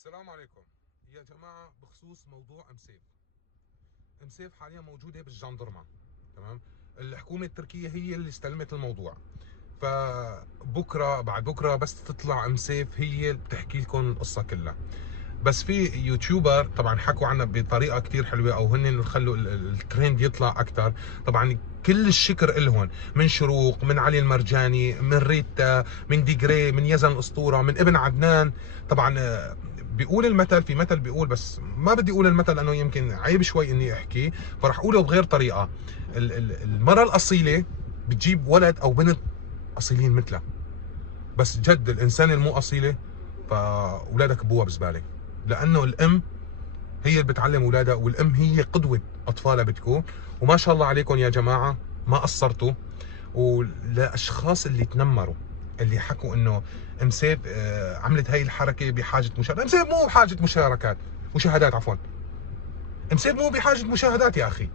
السلام عليكم يا جماعة. بخصوص موضوع ام سيف حاليا موجودة بالجندرمة، تمام. الحكومة التركية هي اللي استلمت الموضوع، فبكرة بعد بكرة بس تطلع ام سيف هي اللي بتحكي لكم القصة كلها. بس في يوتيوبر طبعا حكوا عنها بطريقه كثير حلوه، او هن خلوا الترند يطلع اكثر. طبعا كل الشكر لهم، من شروق، من علي المرجاني، من ريتا، من ديجري، من يزن الاسطوره، من ابن عدنان. طبعا بيقول المثل، في مثل بيقول، بس ما بدي اقول المثل لانه يمكن عيب شوي اني احكي، فراح اقوله بغير طريقه. المراه الاصيله بتجيب ولد او بنت اصيلين مثلها، بس جد الانسان المو اصيله فاولادك ابوها بزباله، لانه الام هي اللي بتعلم اولادها، والام هي قدوه اطفالها بتكون. وما شاء الله عليكم يا جماعه ما قصرتوا. ولاشخاص اللي تنمروا، اللي حكوا انه ام سيف عملت هاي الحركه بحاجه مشاهدات، ام سيف مو بحاجه مشاهدات عفوا. ام سيف مو بحاجه مشاهدات يا اخي.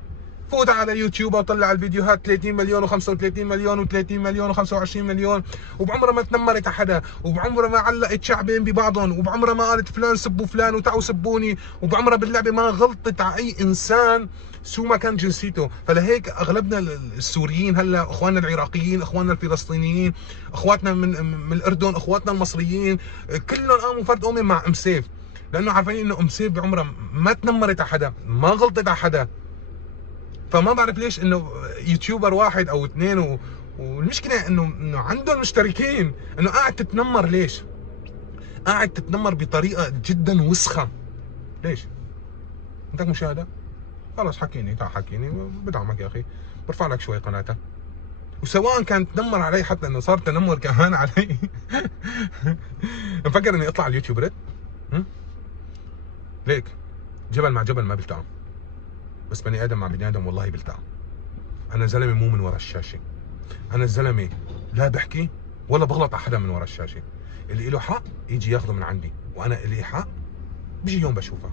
فوت على يوتيوب وطلع الفيديوهات 30 مليون و35 مليون و30 مليون و25 مليون، وبعمرها ما تنمرت على حدا، وبعمرها ما علقت شعبين ببعضهم، وبعمرها ما قالت فلان سبوا فلان وتعوا سبوني، وبعمرها باللعبه ما غلطت على اي انسان سو ما كان جنسيته. فلهيك اغلبنا السوريين هلا، اخواننا العراقيين، اخواننا الفلسطينيين، اخواتنا من الاردن، اخواتنا المصريين، كلهم قاموا فرد امي مع ام سيف، لانه عارفين انه ام سيف بعمرها ما تنمرت على حدا، ما غلطت على حدا. فما بعرف ليش انه يوتيوبر واحد او اثنين والمشكله انه عندهم مشتركين، انه قاعد تتنمر. ليش؟ قاعد تتنمر بطريقه جدا وسخه. ليش؟ بدك مشاهده؟ خلص حكيني، تعال حكيني، بدعمك يا اخي، برفع لك شوي قناتك. وسواء كان تنمر علي، حتى انه صار تنمر كمان علي. مفكر اني اطلع على اليوتيوب رد؟ ليك جبل مع جبل ما بيلتقوا، بس بني ادم مع بني ادم والله بيلتقوا. انا زلمه مو من ورا الشاشه، انا زلمه لا بحكي ولا بغلط على حدا من ورا الشاشه. اللي له حق يجي ياخذه من عندي، وانا اللي حق بيجي يوم بشوفه.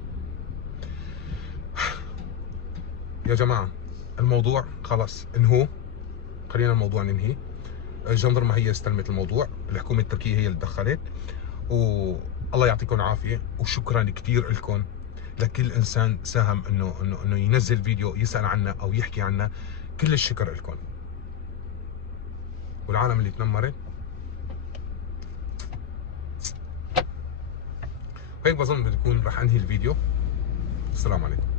يا جماعه الموضوع خلص انهو، خلينا الموضوع ننهي. الجندرمه هي استلمت الموضوع، الحكومه التركيه هي اللي دخلت، والله يعطيكم العافيه. وشكرا كثير لكم، لكل انسان ساهم انه ينزل فيديو يسال عنا او يحكي عنا. كل الشكر لكم. والعالم اللي تنمرت هيك بظن بتكون رح انهي الفيديو. السلام عليكم.